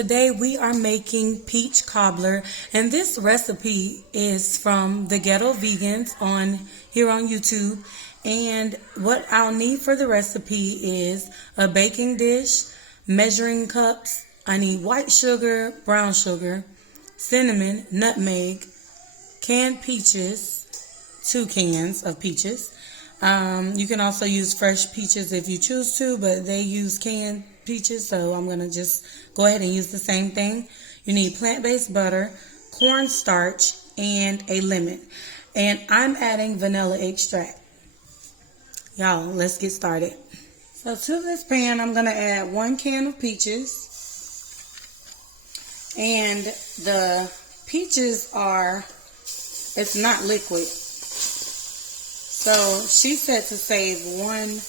today we are making peach cobbler, and this recipe is from the Ghetto Vegans here on YouTube. And what I'll need for the recipe is a baking dish, measuring cups. I need white sugar, brown sugar, cinnamon, nutmeg, canned peaches, 2 cans of peaches. You can also use fresh peaches if you choose to, but they use canned peaches, so I'm going to just go ahead and use the same thing. You need plant-based butter, cornstarch, and a lemon. And I'm adding vanilla extract. Y'all, let's get started. So to this pan, I'm going to add 1 can of peaches. And the peaches it's not liquid. So she said to save 1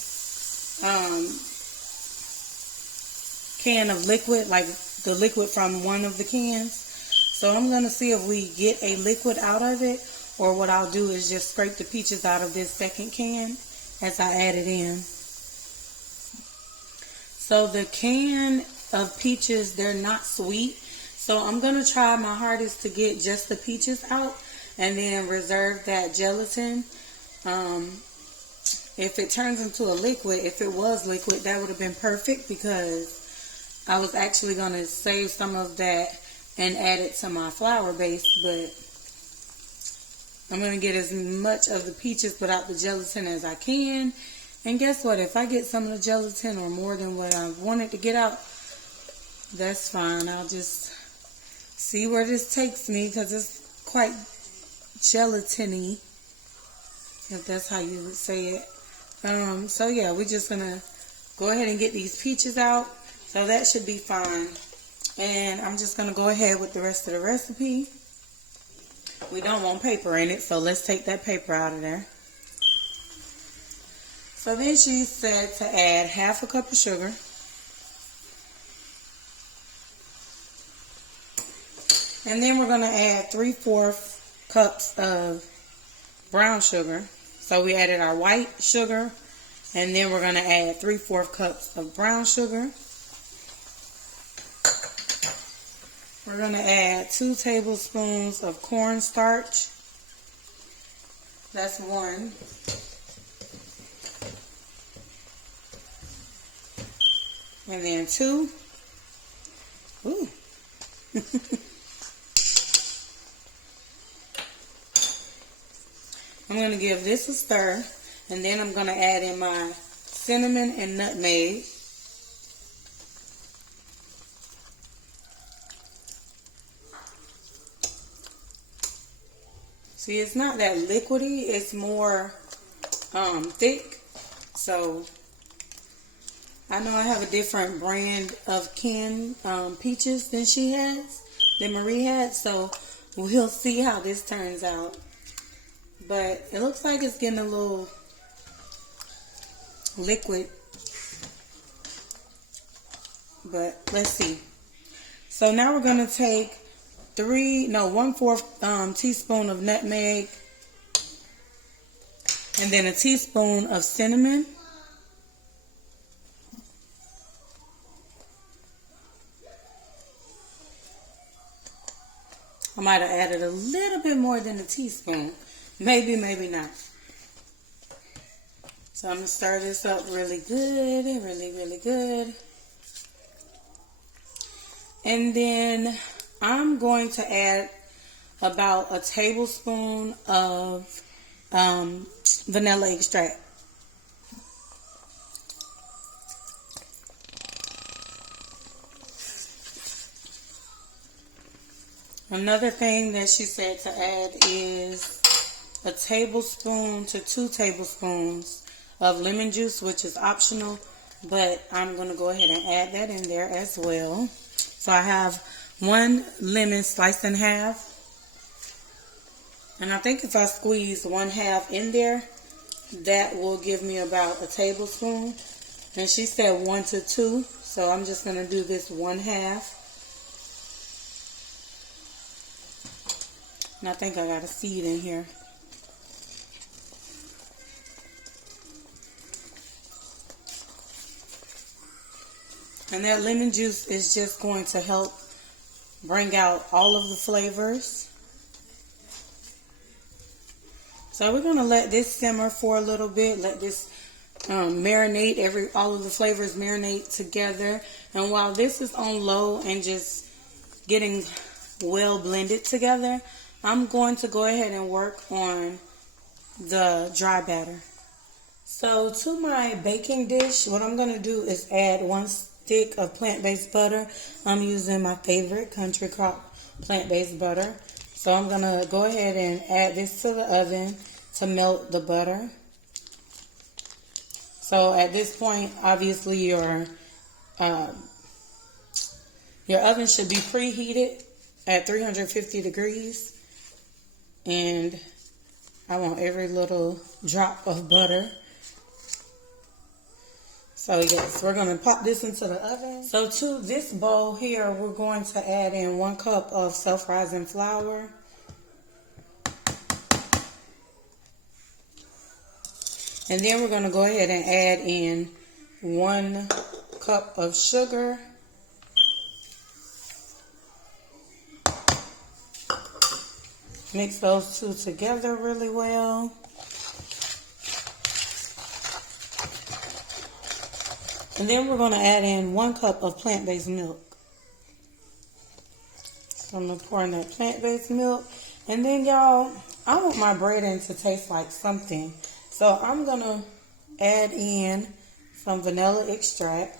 can of liquid, like the liquid from one of the cans. So I'm going to see if we get a liquid out of it, or what I'll do is just scrape the peaches out of this second can as I add it in. So the can of peaches, they're not sweet. So I'm going to try my hardest to get just the peaches out and then reserve that gelatin. If it turns into a liquid, if it was liquid, that would have been perfect, because I was actually going to save some of that and add it to my flour base, but I'm going to get as much of the peaches without the gelatin as I can. And guess what? If I get some of the gelatin or more than what I wanted to get out, that's fine. I'll just see where this takes me, because it's quite gelatiny, if that's how you would say it. So yeah, we're just going to go ahead and get these peaches out. So that should be fine. And I'm just going to go ahead with the rest of the recipe. We don't want paper in it, so let's take that paper out of there. So then she said to add 1/2 cup of sugar. And then we're going to add 3/4 cups of brown sugar. So we added our white sugar, and then we're going to add 3/4 cups of brown sugar. We're going to add 2 tablespoons of cornstarch. That's 1. And then 2. Ooh. I'm going to give this a stir, and then I'm going to add in my cinnamon and nutmeg. See, it's not that liquidy, it's more thick. So I know I have a different brand of canned peaches than Marie had, so we'll see how this turns out. But it looks like it's getting a little liquid, but let's see. So now we're going to take 1/4 teaspoon of nutmeg, and then a teaspoon of cinnamon. I might have added a little bit more than a teaspoon. Maybe, maybe not. So I'm going to stir this up really good, really good. And then I'm going to add about a tablespoon of vanilla extract. Another thing that she said to add is a tablespoon to 2 tablespoons of lemon juice, which is optional, but I'm going to go ahead and add that in there as well. So I have 1 lemon sliced in half, and I think if I squeeze 1/2 in there, that will give me about a tablespoon. And she said 1 to 2, so I'm just going to do this 1/2. And I think I got a seed in here. And that lemon juice is just going to help bring out all of the flavors. So we're going to let this simmer for a little bit. Let this marinate, all of the flavors marinate together. And while this is on low and just getting well blended together, I'm going to go ahead and work on the dry batter. So to my baking dish, what I'm going to do is add 1 stick of plant-based butter. I'm using my favorite Country Crock plant-based butter. So I'm going to go ahead and add this to the oven to melt the butter. So at this point, obviously your oven should be preheated at 350 degrees. And I want every little drop of butter. So yes, we're going to pop this into the oven. So to this bowl here, we're going to add in 1 cup of self-rising flour. And then we're going to go ahead and add in 1 cup of sugar. Mix those two together really well. And then we're going to add in 1 cup of plant-based milk. So I'm going to pour in that plant-based milk. And then, y'all, I want my breading to taste like something. So I'm going to add in some vanilla extract.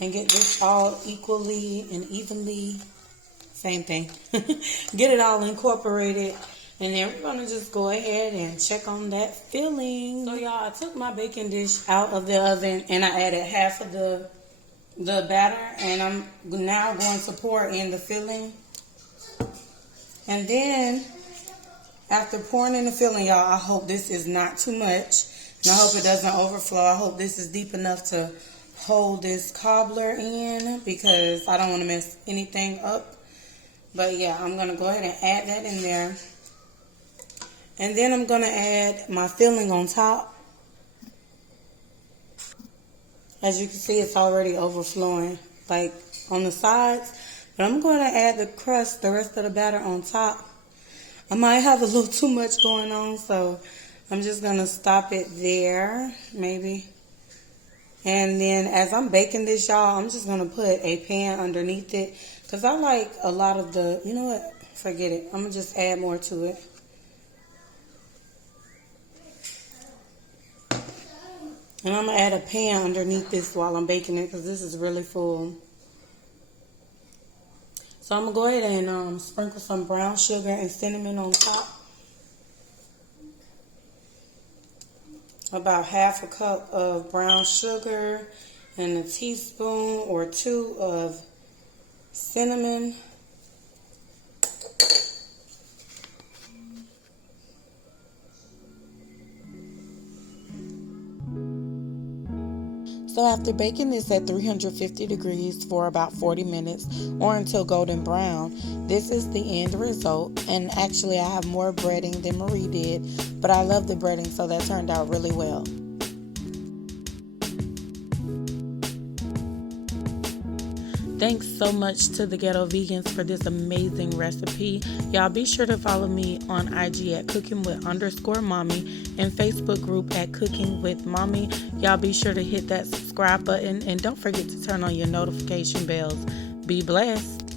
And get this all equally and evenly, same thing. Get it all incorporated. And then we're going to just go ahead and check on that filling. So, y'all, I took my baking dish out of the oven and I added half of the batter. And I'm now going to pour in the filling. And then, after pouring in the filling, y'all, I hope this is not too much. And I hope it doesn't overflow. I hope this is deep enough to hold this cobbler in because I don't want to mess anything up. But, yeah, I'm going to go ahead and add that in there. And then I'm going to add my filling on top. As you can see, it's already overflowing, like on the sides. But I'm going to add the crust, the rest of the batter on top. I might have a little too much going on, so I'm just going to stop it there, maybe. And then as I'm baking this, y'all, I'm just going to put a pan underneath it. Because I like a lot of the, you know what, forget it. I'm going to just add more to it. And I'm going to add a pan underneath this while I'm baking it because this is really full. So I'm going to go ahead and sprinkle some brown sugar and cinnamon on top. About half a cup of brown sugar and a teaspoon or 2 of cinnamon. So after baking this at 350 degrees for about 40 minutes or until golden brown, this is the end result. And actually I have more breading than Marie did, but I love the breading, so that turned out really well. Thanks so much to the Ghetto Vegans for this amazing recipe. Y'all be sure to follow me on IG at cookingwith_mommy and Facebook group at Cooking with Mommy. Y'all be sure to hit that subscribe button and don't forget to turn on your notification bells. Be blessed.